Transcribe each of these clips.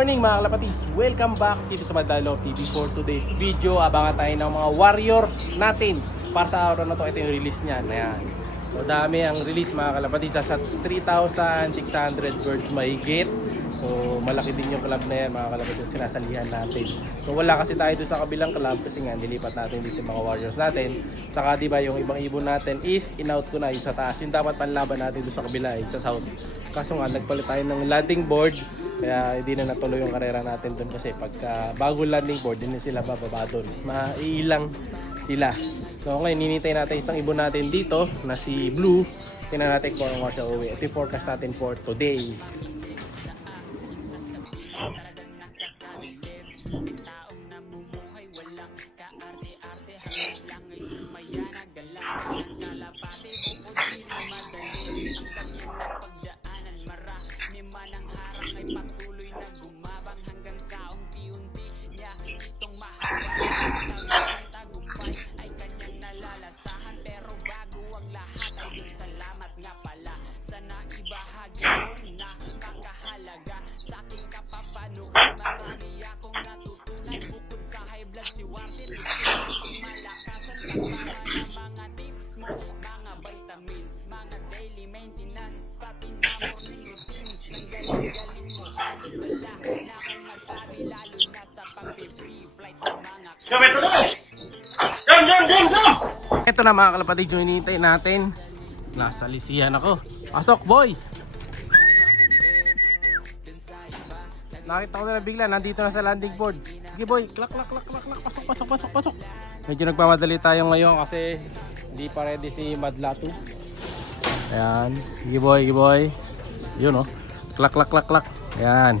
morning mga kalapatids! Welcome back dito sa Madalo TV. For today's video, abangan tayo ng mga warrior natin. Para sa araw na to, ito yung release niyan. Ayan. So dami ang release mga kalapatids. Sa 3,600 birds mahigit. So malaki din yung club na yan mga kalapatids, sinasalihan natin. So wala kasi tayo doon sa kabilang club kasi nga nilipat natin dito yung mga warriors natin. Saka diba yung ibang ibon natin is in-out ko na yung sa taas. Yung dapat panlaban natin doon sa kabila ay sa south. Kaso nga nagpalit tayo ng landing board. Kaya hindi na natuloy yung karera natin doon kasi pagka bago landing board, din sila bababa doon. Maiilang sila. So ngayon, ninintay natin isang ibon natin dito na si Blue. Tingnan natin kung ano siya uwi. Ito yung forecast natin for today. Ito na mga kalapatids yung hinihintay natin. Nasa lisihan ako. Pasok boy! Nakita ko na bigla, nandito na sa landing board. Sige boy, klak. Pasok. Medyo nagmamadali tayo ngayon kasi hindi pa ready si Madlatu. Ayan, sige boy. Yun oh. Klak. Ayan.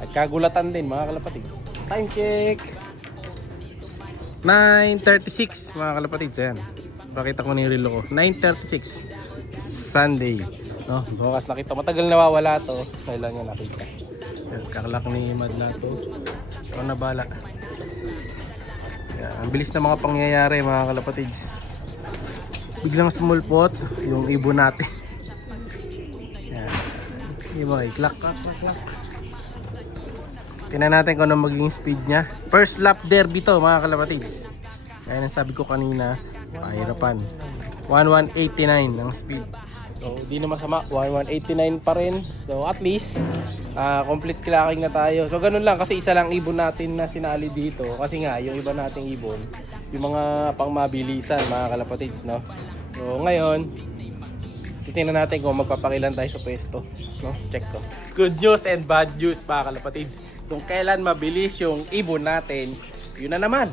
At kagulatan din mga kalapatids. Time check. 9:36 mga kalapatids. Ayan. Pakita ko na yung relo ko. 9:36 Sunday. No? So kasi nakita, matagal nawawala to. Kailan nyo nakita. Kakalak ni Madlatu. Ikaw na bala. Ayan. Ang bilis na mga pangyayari mga kalapatids. Biglang small pot yung ibon natin. Ayan. Ibon, klak. Tingnan natin kung ano maging speed niya. First lap derby to mga kalapatids. Kaya nang sabi ko kanina, mahirapan. 1189 ang speed. So di na masama, 1189 pa rin. So at least complete clacking na tayo. So ganun lang kasi isa lang ibon natin na sinali dito. Kasi nga yung iba nating ibon, yung mga pangmabilisan mga kalapatids, no? So ngayon, titingnan natin kung magpapakilan tayo sa pwesto, no? Check to. Good news and bad news mga kalapatids. Kung kailan mabilis yung ibon natin, yun na naman.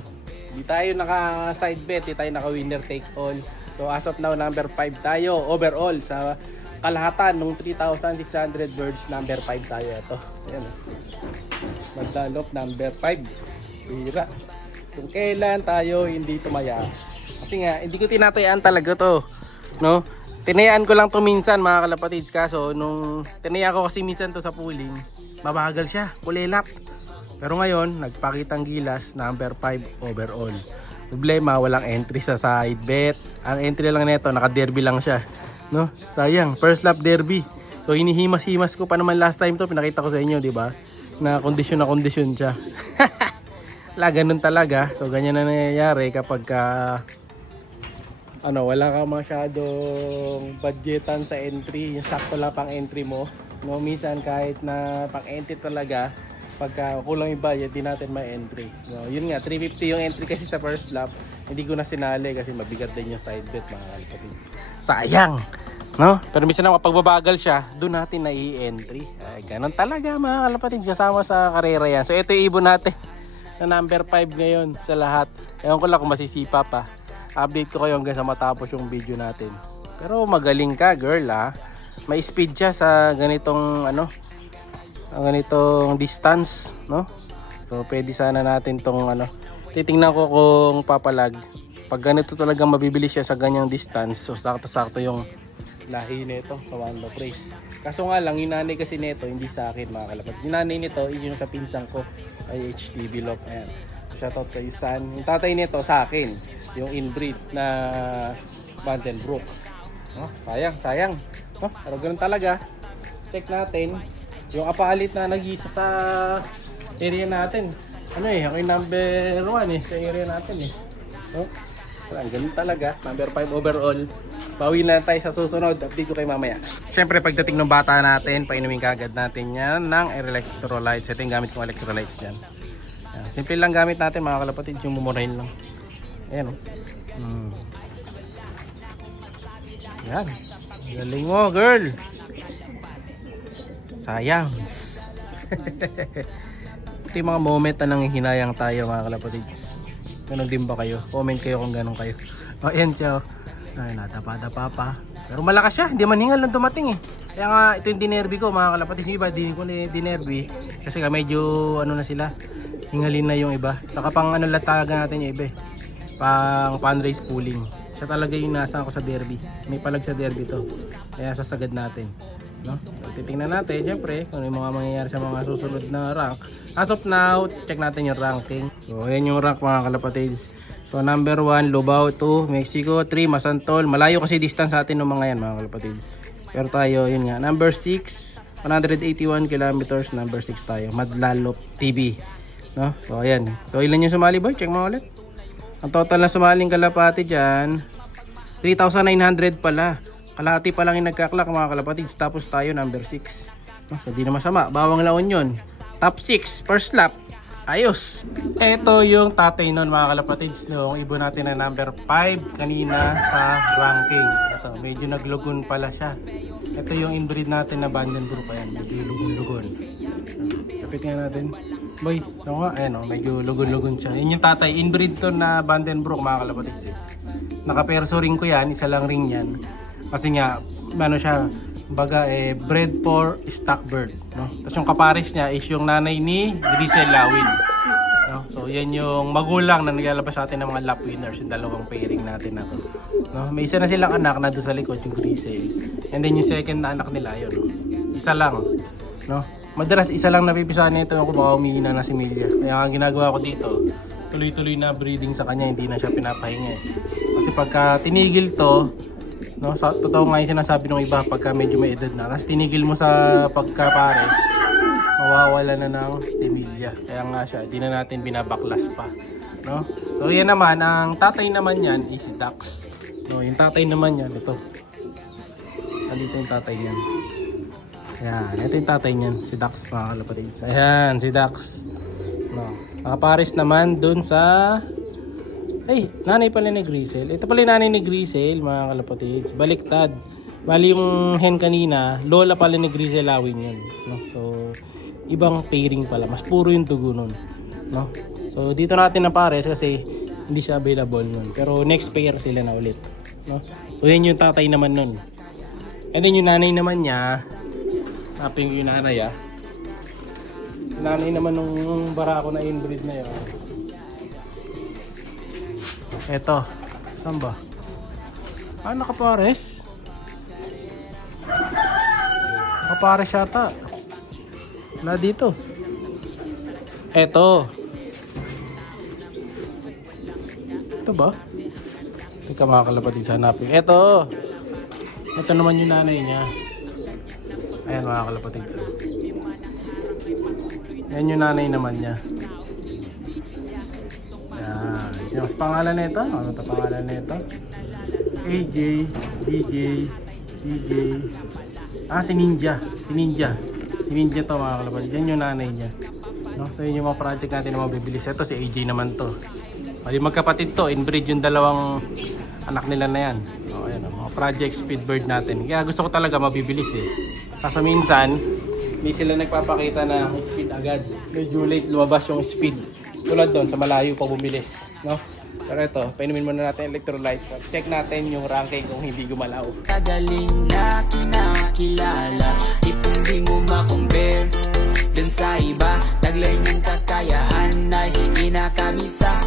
Hindi tayo naka side bet, hindi tayo naka winner take all. So as of now, number 5 tayo overall sa kalahatan ng 3,600 birds. Number 5 tayo ito. Ayan. Magdalop number 5. Bira. Kung kailan tayo hindi tumaya. Kasi nga, hindi ko tinatayaan talaga to, no? Tinayaan ko lang to minsan mga kalapatids. Kaso nung tinaya ko kasi minsan to sa pooling, mabagal siya, kulilat. Pero ngayon, nagpakitang gilas, number 5 overall. Problema, walang entry sa side bet. Ang entry lang nito, naka-derby lang siya, no? Sayang, first lap derby. So hinihimas-himas ko pa naman last time to, pinakita ko sa inyo, di ba? Na kondisyon siya. Ganun talaga. So ganyan na nangyayari kapag wala ka masyadong budgetan sa entry, yung sakto lang pang entry mo, no? Minsan kahit na pang entry talaga, pagka kulang yung budget, di natin may entry, no? Yun nga, 350 yung entry kasi sa first lap, hindi ko na sinali kasi mabigat din yung side bet mga kalapatids. Sayang, no? Pero minsan kapag babagal siya, doon natin na i-entry. Ganun talaga mga kalapatids, kasama sa karera yan. So ito yung ibon natin na number 5 ngayon sa lahat. Ewan ko lang kung masisipa pa. Update ko kayo hanggang sa matapos yung video natin. Pero magaling ka girl ha. May speed siya sa ganitong ganitong distance, no? So pwede sana natin tong titingnan ko kung papalag. Pag ganito talaga mabibilis siya sa ganyang distance, so sakto-sakto yung lahi nito sa one low race. Kaso nga lang, yung nanay kasi nito hindi sa akin mga kalapat. Yung nanay nito is yung sa pinsang ko ay HTV Lock. Ayan. Shoutout kay San. Yung tatay nito sa akin, yung inbreed na Vandenbroek. Sayang. No? Pero ganun talaga. Check natin Yung kapalit na nag-isa sa area natin. Ano ako yung number 1 sa area natin Oh, ang ganun talaga. Number 5 overall. Bawi na tayo sa susunod. Update ko kayo mamaya. Siyempre pagdating ng bata natin, painumin kagad natin yan ng electrolytes. Ito yung gamit kong electrolytes dyan. Simple lang gamit natin mga kalapatid, yung mumurahin lang. Ayan Yan. Galing mo girl. Science. Ito yung mga moment na nanghihinayang tayo mga kalapatids. Ganon din ba kayo? Comment kayo kung ganon kayo. Ayan siya Ay, natapa-dapa pa. Pero malakas siya, hindi man hingal nang dumating Kaya nga ito yung dinerby ko mga kalapatids. Yung iba din ko dinerby kasi medyo na sila. Hingalin na yung iba. Saka pang latagan natin yung iba pang fundraise pooling. Siya talaga yung nasa ako sa derby. May palag sa derby to. Kaya sasagad natin. So, titingnan natin syempre kung ano yung mga mangyayari sa mga susunod na rank. As of now, check natin yung ranking. So, ayan yung rank mga kalapatids. So, number 1, Lubao. 2, Mexico. 3, Masantol. Malayo kasi distance sa atin ng mga yan mga kalapatids. Pero tayo, yun nga. Number 6, 181 kilometers. Number 6 tayo. Madlalop TV. No? So ayan. So ilan yung sumali boy? Check mo ulit. Ang total na sumaling kalapati dyan 3,900 pala. Kalahati pa lang yung nagkaklak mga kalapatids. Tapos tayo number 6 no? So di na masama. Bawang laon yun. Top 6 first lap. Ayos. Ito yung tatay nun mga kalapatids. Yung ibon natin na number 5 kanina sa ranking. Ito medyo naglugon pala siya. Ito yung inbreed natin na Vandenbroek. Ayan medyo lugon-lugon. Kapitin natin. Boy, ayan medyo lugon-lugon siya. Yun yung tatay, inbreed to na Vandenbroek mga kalapatids Nakaperso ring ko yan, isa lang ring yan. Kasi nga, siya, baga bred for stock bird. No? Tapos yung kapares niya is yung nanay ni Grisel Lawin. No? So yan yung magulang na naglalabas sa atin ng mga lap winners, yung dalawang pairing natin na to. No? May isa na silang anak na doon sa likod, yung Grisel. And then yung second na anak nila, yun. Isa lang. No? Madalas isa lang napipisahan nito ako baka umihina na si Emilia. Kaya ang ginagawa ko dito, tuloy-tuloy na breeding sa kanya, hindi na siya pinapahinga Kasi pagka tinigil to, no, sa totoo nga yung sinasabi ng iba pagka medyo may edad na. Kasi tinigil mo sa pagkapares, mawawala na ng Emilia. Kaya nga siya, hindi na natin binabaklas pa. No? So yan naman, ang tatay naman yan is si Dax. No, yung tatay naman yan, ito. Andito yung tatay niyan. Ayan, ito yung tatay niyan, si Dax mga kalapatids. Ayan, si Dax. No. Nakapares naman dun sa... Ay, nanay pala ni Grisel. Ito pala yung nanay ni Grisel mga kalapatids. Baliktad. Bali yung hen kanina, lola pala ni Grisel Lawin yun. No? So, ibang pairing pala. Mas puro yung dugo nun. No? So, dito natin na pares kasi hindi siya available nun. Pero next pair sila na ulit. No? So, yun yung tatay naman nun. And then yung nanay naman niya, naping yung nanay nanay naman nung barako na inbreed na yun. Eto, saan ba? Nakapares. Nakapares yata. Wala dito. Eto. Ito ba? Hindi ka makakalapatids hanapin. Eto. Ito naman yung nanay niya. Ayan mga kalapatids. Ayan yung nanay naman niya. Ayan. Yung pangalan nito. Ano ito pangalan nito? AJ, DJ, CJ. Si Ninja. Si Ninja. Si Ninja to mga kalapatids. Yan yung nanay niya. No? So yun yung mga project natin na mabibilis. Ito si AJ naman to. Bali magkapatid to. Inbreed yung dalawang anak nila na yan. O, ayan, mga project speedbird natin. Kaya gusto ko talaga mabibilis Kaso minsan, hindi sila nagpapakita na speed agad. Medyo late lumabas yung speed. Tulad doon, sa malayo pa bumilis. No? Pero ito, painumin muna natin electrolytes. Check natin yung ranking kung hindi gumalaw. Kagaling na kinakilala, hindi mo ma-compare dun sa iba. Taglay niyang kakayahan ay kinakamisa.